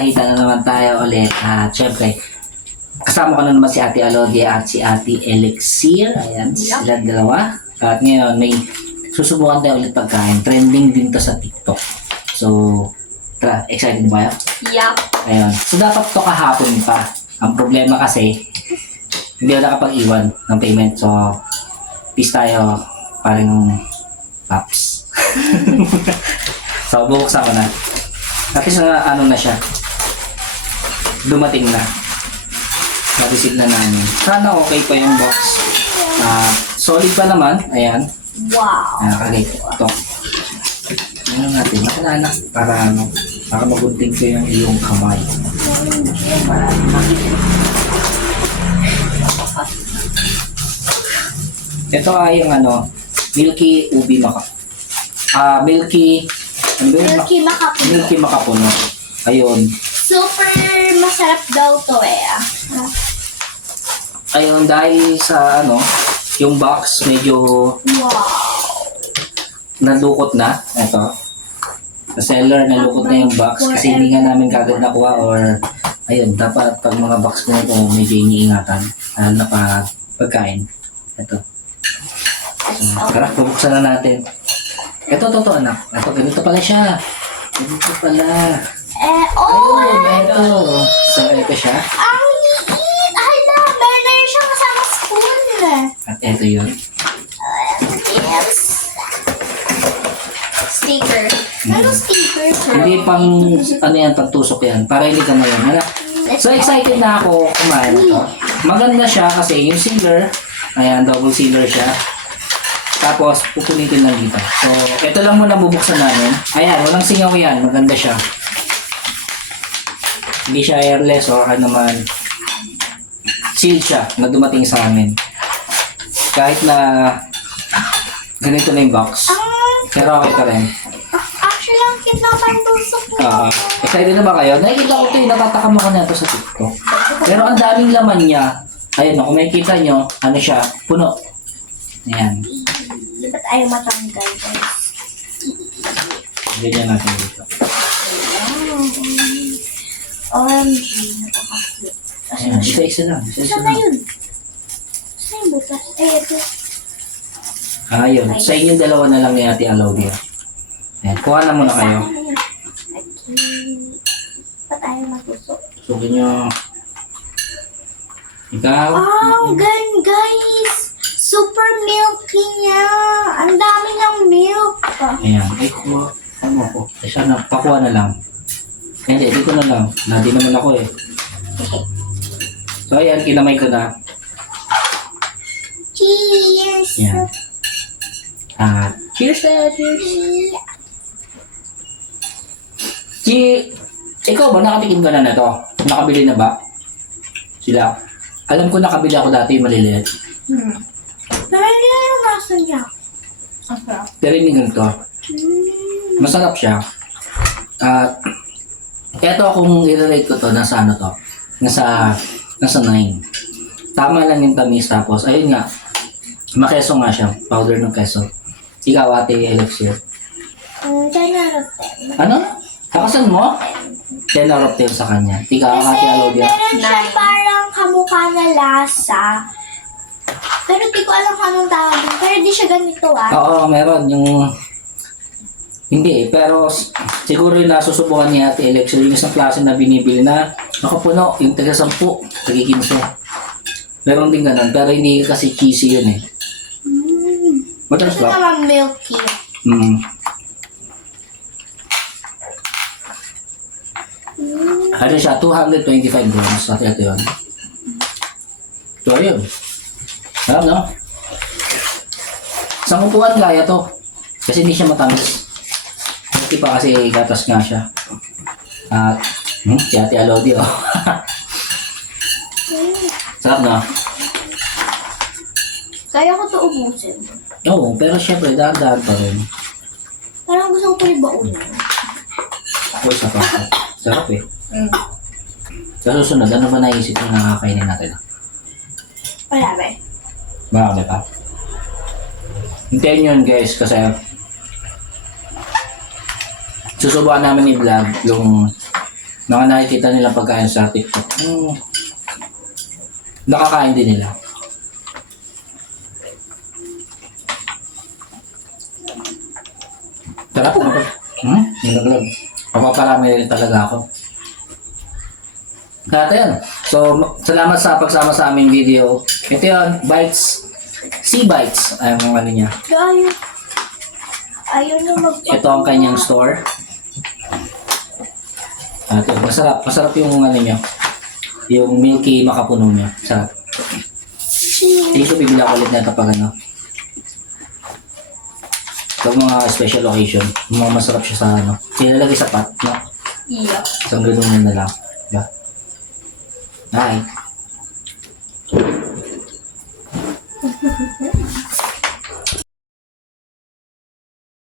nagkita na naman tayo ulit. At syempre, kasama ko na naman si Ate Alodia at si Ate Elixir. Ayan, sila dalawa. At ngayon, may susubukan tayo ulit pagkain. Trending din to sa TikTok. So, tara, excited ba kayo? Yup. Ayun. So, dapat to kahapon pa. Ang problema kasi, hindi ako nakapag-iwan ng payment. So, peace tayo. Parang paps. So, bubuksan ko na. At least ano na siya. Dumating na. Na-receive na namin. Sana okay pa yung box. Solid pa naman. Ayan. Wow. Nakagay ito. Ano natin? Nakalanak. Para magunting ko yung iyong kamay. Ito ay yung Milky Ubi Maka. Milky Makapuno. Milky Makapuno. Ayun. Super masarap daw to eh. Ayun, dahil sa yung box medyo Wow. nalukot na. Ito. Sa seller, nalukot na yung box kasi hindi nga namin kagad nakuha or ayun, dapat pag mga box ko ito medyo iniingatan. Na pagkain. Ito. So, tara, bubuksan na natin. Ito, anak. Ito, ganito pala siya. Ganito pala. Ayun, ito. So, ito siya. Ang liit! Hala, meron siya kasama spoon. At ito yun. Yes. Sticker. Ano sticker, sir? Hindi pang, yan, pagtusok yan. Para hindi ka mayan. So, excited na ako kumain ito. Maganda siya kasi yung sealer, ayan, double sealer siya. Tapos, pupunitin lang dito. So, ito lang muna bubuksan namin. Ayan, walang singaw yan. Maganda siya. Hindi siya airless o naman. Sealed siya na dumating sa amin. Kahit na ganito na yung box. Pero okay pa rin. Actually, ang cute na parang tusok na. Excited na ba kayo? Nakikita ko ito yung natatakam ako na ito sa TikTok. Pero ang daming laman niya. Ayun, kung makikita nyo, siya, puno. Ayan. Di ba't ayaw matanggal, guys? Ganyan natin dito. OMG, napaka-cute. Ayan, isa lang. Saan na yun? Saan yung butas? Ito. Ayun, sa inyong dalawa na lang ni Ate Alodia. Ayan, kuha na muna kayo. Saan na yun? Ba't ayaw matusok? Sukin nyo. Ikaw. Oh, gan guys! Super milky niya! Ang dami ng milk! Ayan, kuha. Ano ko? Sana, pakuha na lang. Hindi, dito na lang. Nadi naman ako eh. So ayan, kinamay ko na. Cheers! Ayan. Cheers na, cheers. Ikaw ba, nakatikim ka na to? Nakabili na ba? Sila. Alam ko nakabili ako dati yung maliliit. Pero hindi na yung nasa niya. Pero hindi ganito. Masarap siya. Eto kung i-rate ko to, nasa to? Nasa 9. Tama lang yung tamis tapos, ayun nga, makeso nga siya. Powder ng keso. Ikaw, Ate Elixir. 10 out of 10. Ano? Takasan mo? 10 out of 10 sa kanya. Ikaw, Kasi Ate Alodia. meron siya parang kamukha na lasa. Pero di ko alam kung anong tawag doon. Pero di siya ganito Oo, meron. Hindi pero siguro yung nasusubukan ni Ate Elixir yung isang klase na binibili na nakapuno, yung taga 10, taga 15. Meron din ganun, pero hindi kasi cheesy yun eh. Matalas Ito ba? naman milky. Ano siya, 225 grams. At ito yun. So, ayun. Alam no? Sa upuan kaya to. Kasi hindi siya matamis. Hindi pa kasi gatas nga siya. At, si Ate Alodia. Sarap na. Kaya ko to ubusin. Oo, pero syempre, dahan-dahan pa rin. Parang gusto ko pa yung baunan. Uy, sarap eh. Sa susunod, ano ba naisip mo nakakainin natin? Wala ba? Marami pa. Hintayin yun guys kasi susubukan namin i-vlog yung Mga nakikita nila pagkain sa TikTok. Nakakain din nila. Sarap na. Nilaglag. Papaparami rin talaga ako. At yan. So, salamat sa pagsama sa aming video. Ito yun, Bites. Sea Bites. Ay, ang ano niya. Ayaw na Ito ang kanyang store. At yun, masarap. Masarap yung ano niya. Yung milky makapuno niya. Sarap. Tingin ko bibila ko ulit na ito pag ano. Pag mga special occasion, mga masarap siya sa ano. Sinalagay sa pot, no? Iya. Isang ganun na lang. Diba? Bye.